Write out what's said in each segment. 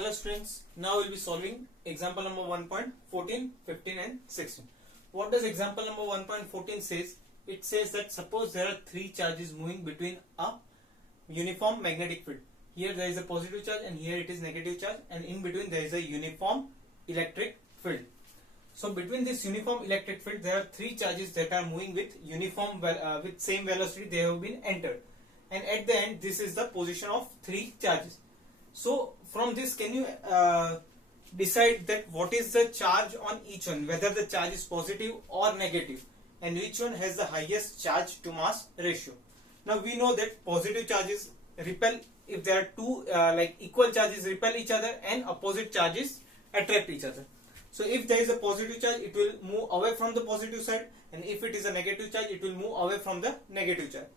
Hello students, now we will be solving example number 1.14, 15 and 16. What does example number 1.14 says? It says that suppose there are three charges moving between a uniform magnetic field. Here there is a positive charge and here it is negative charge, and in between there is a uniform electric field. So between this uniform electric field there are three charges that are moving with with same velocity. They have been entered, and at the end this is the position of three charges. So from this, can you decide that what is the charge on each one, whether the charge is positive or negative, and which one has the highest charge to mass ratio? Now we know that positive charges repel. If there are two equal charges repel each other and opposite charges attract each other. So if there is a positive charge, it will move away from the positive side, and if it is a negative charge, it will move away from the negative charge.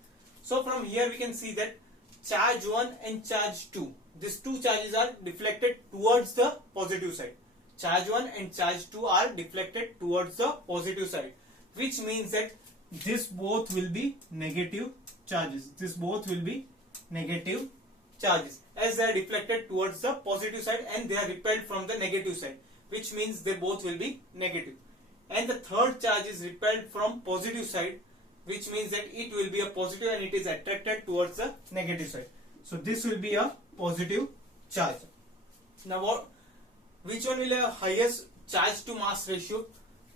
So from here we can see that charge 1 and charge 2, these two charges are deflected towards the positive side. Charge 1 and charge 2 are deflected towards the positive side, which means that this both will be negative charges. This both will be negative charges as they are deflected towards the positive side and they are repelled from the negative side, which means they both will be negative. And the third charge is repelled from positive side, which means that it will be a positive and it is attracted towards the negative side. So this will be a positive charge. Now which one will have highest charge to mass ratio?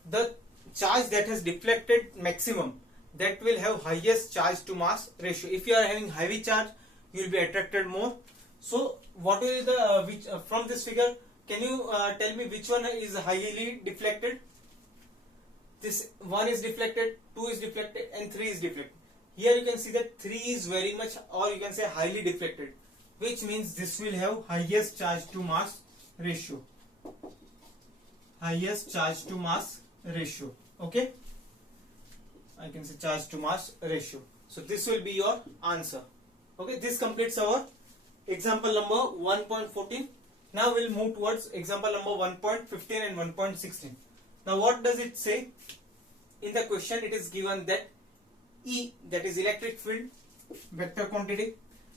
The charge that has deflected maximum, that will have highest charge to mass ratio. If you are having heavy charge, you will be attracted more. So what is the from this figure, can you tell me which one is highly deflected? This 1 is deflected, 2 is deflected and 3 is deflected. Here you can see that 3 is very much, or you can say highly deflected, which means this will have highest charge to mass ratio. Highest charge to mass ratio. Okay, I can say charge to mass ratio. So this will be your answer. Okay, this completes our example number 1.14. Now we'll move towards example number 1.15 and 1.16. Now what does it say? In the question it is given that E, that is electric field vector quantity,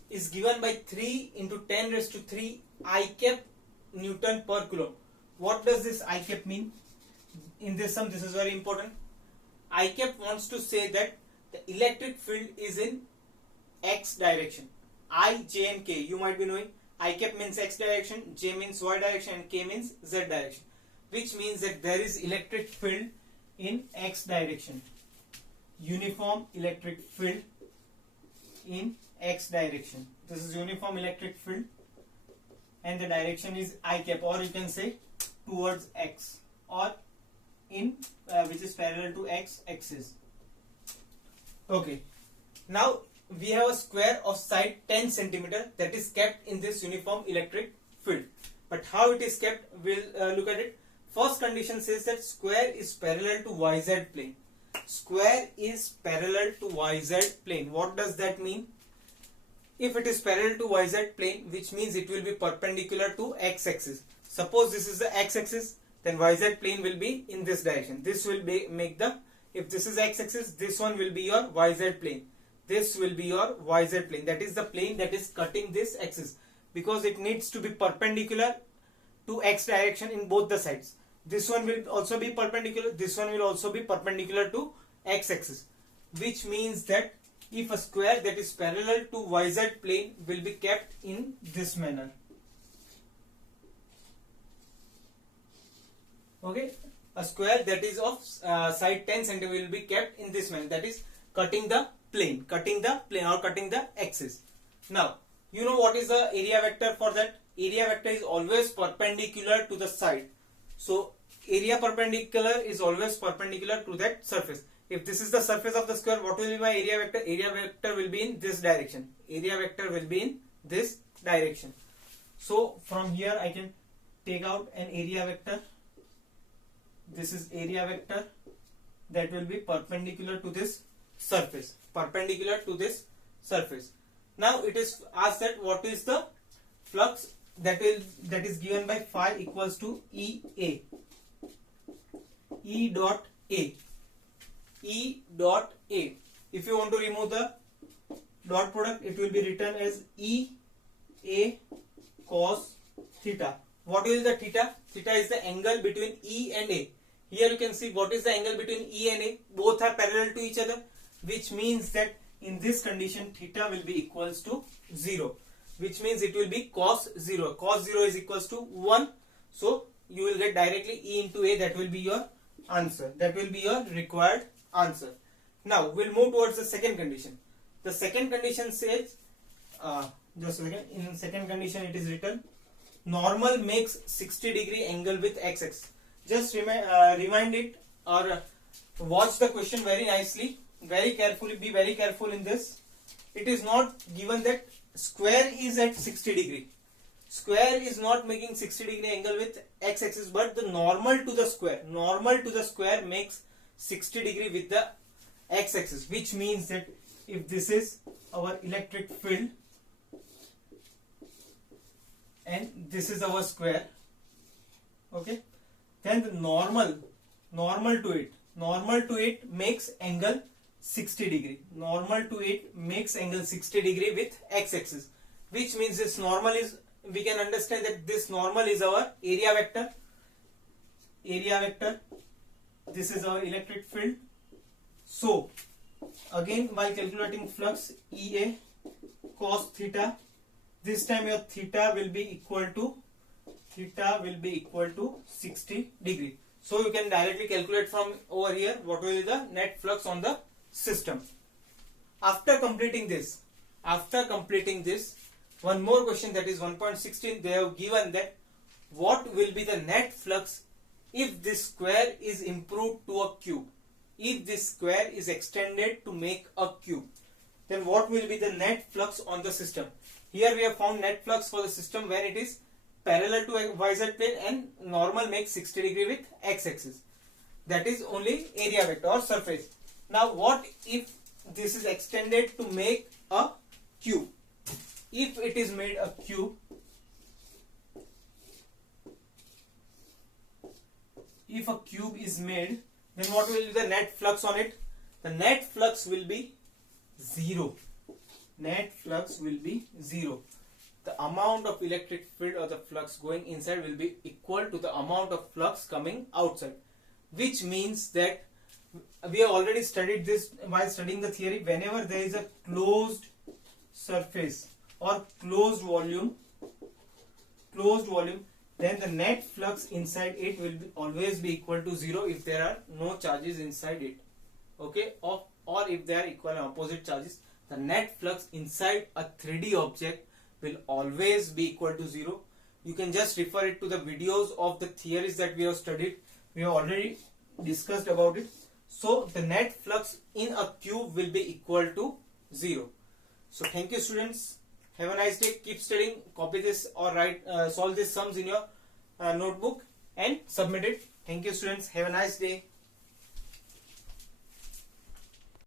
is given by 3 into 10 raised to 3 I cap Newton per coulomb. What does this I cap mean? In this sum, this is very important. I cap wants to say that the electric field is in X direction. I, J and K, you might be knowing. I cap means X direction, J means Y direction and K means Z direction, which means that there is electric field in X direction. Uniform electric field in X direction. This is uniform electric field and the direction is I cap, or you can say towards X, or in which is parallel to X axis. Okay, now we have a square of side 10 cm that is kept in this uniform electric field. But how it is kept, we'll look at it. First condition says that square is parallel to YZ plane. Square is parallel to YZ plane. What does that mean? If it is parallel to YZ plane, which means it will be perpendicular to X axis. Suppose this is the X axis, then YZ plane will be in this direction. This will if this is X axis, this one will be your YZ plane. This will be your YZ plane. That is the plane that is cutting this axis, because it needs to be perpendicular to X direction in both the sides. This one will also be perpendicular. This one will also be perpendicular to X axis, which means that if a square that is parallel to YZ plane will be kept in this manner. Okay, a square that is of side 10 cm will be kept in this manner, that is cutting the plane or cutting the axis. Now you know what is the area vector for that? Area vector is always perpendicular to the side. So area perpendicular is always perpendicular to that surface. If this is the surface of the square, what will be my area vector? Area vector will be in this direction. Area vector will be in this direction. So from here I can take out an area vector. This is area vector that will be perpendicular to this surface. Perpendicular to this surface. Now it is asked that what is the flux that is given by phi equals to EA. E dot A. E dot A. If you want to remove the dot product, it will be written as E A cos theta. What is the theta? Theta is the angle between E and A. Here you can see what is the angle between E and A. Both are parallel to each other, which means that in this condition theta will be equals to 0, which means it will be cos 0. Cos 0 is equals to 1. So you will get directly E into A. That will be your answer. That will be your required answer. Now we'll move towards the second condition. The second condition says, just a second, in second condition it is written, normal makes 60-degree angle with x-axis. Just remind it or watch the question very nicely, very carefully, be very careful in this. It is not given that square is at 60-degree. Square is not making 60-degree angle with x-axis, but the normal to the square. Normal to the square makes 60-degree with the x-axis, which means that if this is our electric field and this is our square, okay, then the normal to it makes angle 60-degree. Normal to it makes angle 60-degree with x-axis, which means this normal is, we can understand that this normal is our area vector. This is our electric field. So again, while calculating flux EA cos theta, this time your theta will be equal to 60-degree. So you can directly calculate from over here what will be the net flux on the system. After completing this, one more question, that is 1.16. They have given that what will be the net flux if this square is improved to a cube. If this square is extended to make a cube, then what will be the net flux on the system? Here we have found net flux for the system when it is parallel to YZ plane and normal makes 60-degree with x-axis. That is only area vector or surface. Now what if this is extended to make a cube? If it is made a cube, if a cube is made, then what will be the net flux on it? The net flux will be 0. Net flux will be 0. The amount of electric field or the flux going inside will be equal to the amount of flux coming outside, which means that we have already studied this while studying the theory. Whenever there is a closed surface or closed volume, then the net flux inside it will always be equal to 0 if there are no charges inside it, okay, or if there are equal and opposite charges. The net flux inside a 3D object will always be equal to 0. You can just refer it to the videos of the theories that we have studied. We have already discussed about it. So the net flux in a cube will be equal to 0. So thank you, students. Have a nice day. Keep studying. Copy this or write, solve these sums in your notebook and submit it. Thank you, students. Have a nice day.